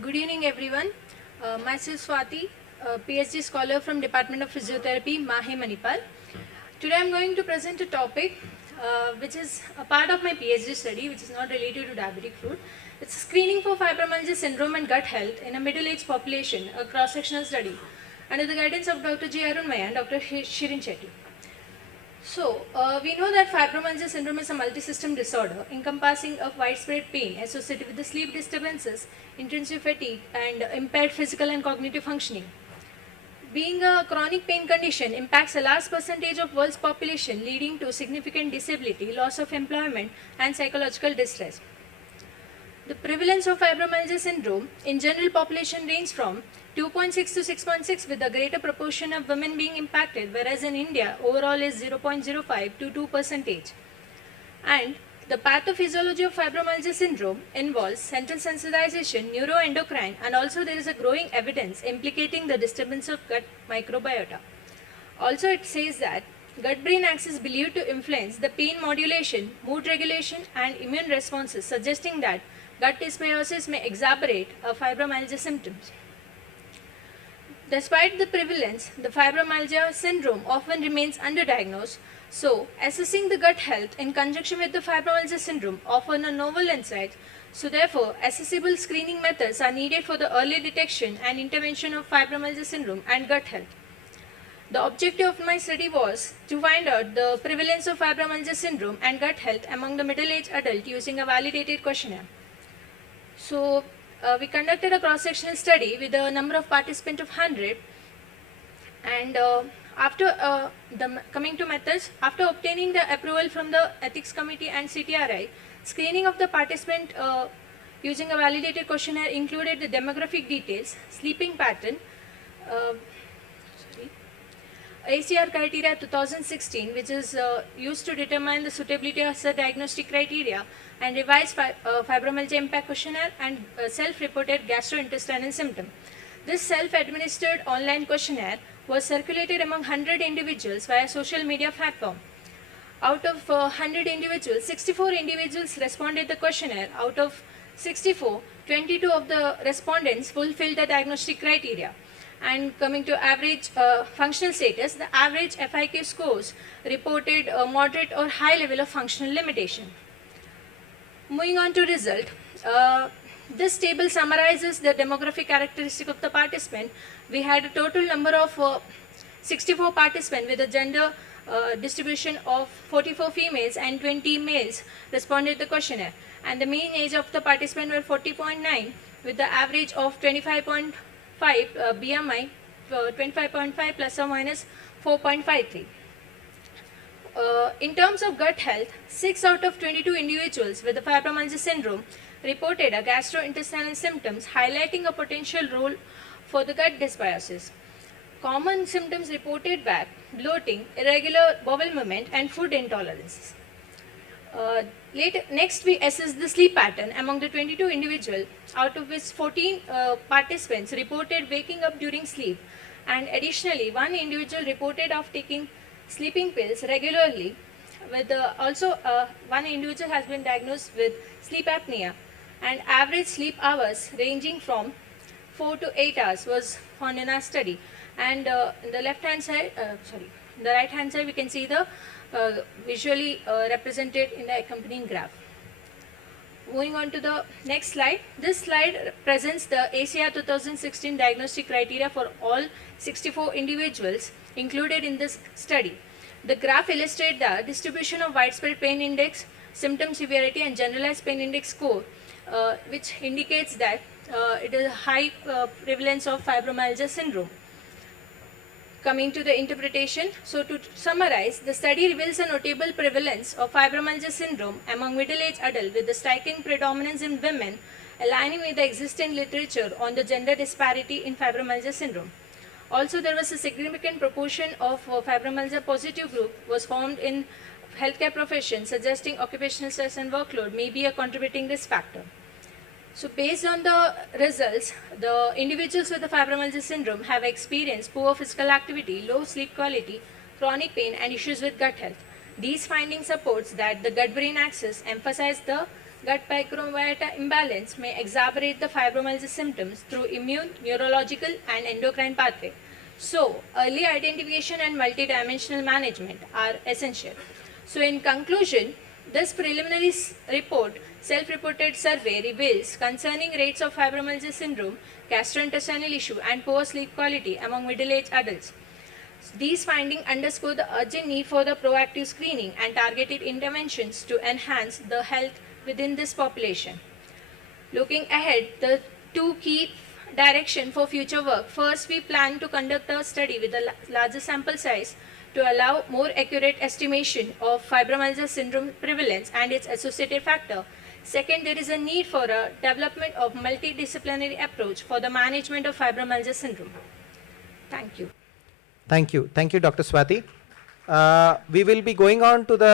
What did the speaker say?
Good evening, everyone. Myself Swati, PhD scholar from Department of Physiotherapy, Mahe, Manipal. Today I'm going to present a topic which is a part of my PhD study, which is not related to diabetic foot. It's screening for fibromyalgia syndrome and gut health in a middle-aged population, a cross-sectional study, under the guidance of Dr. J. Arun Maya and Dr. Shirin Chetty. So, we know that fibromyalgia syndrome is a multi-system disorder encompassing of widespread pain associated with the sleep disturbances, intensive fatigue, and impaired physical and cognitive functioning. Being a chronic pain condition impacts a large percentage of world's population, leading to significant disability, loss of employment, and psychological distress. The prevalence of fibromyalgia syndrome in general population range from 2.6 to 6.6, with a greater proportion of women being impacted, whereas in India overall is 0.05 to 2%. And the pathophysiology of fibromyalgia syndrome involves central sensitization, neuroendocrine, and also there is a growing evidence implicating the disturbance of gut microbiota. Also, it says that gut-brain axis believed to influence the pain modulation, mood regulation, and immune responses, suggesting that gut dysbiosis may exacerbate fibromyalgia symptoms. Despite the prevalence, the fibromyalgia syndrome often remains underdiagnosed. So, assessing the gut health in conjunction with the fibromyalgia syndrome offer a novel insight. So, therefore, accessible screening methods are needed for the early detection and intervention of fibromyalgia syndrome and gut health. The objective of my study was to find out the prevalence of fibromyalgia syndrome and gut health among the middle-aged adult using a validated questionnaire. So, we conducted a cross-sectional study with a number of participants of 100, and coming to methods, after obtaining the approval from the ethics committee and CTRI, screening of the participant using a validated questionnaire included the demographic details, sleeping pattern, ACR criteria 2016, which is used to determine the suitability of the diagnostic criteria, and revised fibromyalgia impact questionnaire, and self-reported gastrointestinal symptom. This self-administered online questionnaire was circulated among 100 individuals via social media platform. Out of 100 individuals, 64 individuals responded the questionnaire. Out of 64, 22 of the respondents fulfilled the diagnostic criteria. And coming to average functional status, the average FIQ scores reported a moderate or high level of functional limitation. Moving on to result, this table summarizes the demographic characteristic of the participant. We had a total number of 64 participants with a gender distribution of 44 females and 20 males responded to the questionnaire. And the mean age of the participant were 40.9 with the average of 25.5 BMI, 25.5 plus or minus 4.53. In terms of gut health, 6 out of 22 individuals with the fibromyalgia syndrome reported a gastrointestinal symptoms, highlighting a potential role for the gut dysbiosis. Common symptoms reported were bloating, irregular bowel movement, and food intolerances. Next, we assess the sleep pattern among the 22 individuals, out of which 14 participants reported waking up during sleep, and additionally, one individual reported of taking sleeping pills regularly. With also one individual has been diagnosed with sleep apnea, and average sleep hours ranging from 4 to 8 hours was found in our study. And in the left hand side, in the right hand side, we can see the visually represented in the accompanying graph. Moving on to the next slide. This slide presents the ACR 2016 diagnostic criteria for all 64 individuals included in this study. The graph illustrates the distribution of widespread pain index, symptom severity, and generalized pain index score, which indicates that it is a high prevalence of fibromyalgia syndrome. Coming to the interpretation, so to summarize, the study reveals a notable prevalence of fibromyalgia syndrome among middle-aged adults with the striking predominance in women, aligning with the existing literature on the gender disparity in fibromyalgia syndrome. Also, there was a significant proportion of fibromyalgia positive group was found in healthcare professions, suggesting occupational stress and workload may be a contributing risk factor. So based on the results, the individuals with the fibromyalgia syndrome have experienced poor physical activity, low sleep quality, chronic pain, and issues with gut health. These findings supports that the gut-brain axis emphasize the Gut microbiota imbalance may exacerbate the fibromyalgia symptoms through immune, neurological, and endocrine pathway. So, early identification and multidimensional management are essential. So, in conclusion, this preliminary report, self-reported survey reveals concerning rates of fibromyalgia syndrome, gastrointestinal issue, and poor sleep quality among middle-aged adults. These findings underscore the urgent need for the proactive screening and targeted interventions to enhance the health within this population. Looking ahead, the two key direction for future work. First, we plan to conduct a study with a larger sample size to allow more accurate estimation of fibromyalgia syndrome prevalence and its associated factor. Second, there is a need for a development of multidisciplinary approach for the management of fibromyalgia syndrome. Thank you. Thank you. Thank you, Dr. Swati. We will be going on to the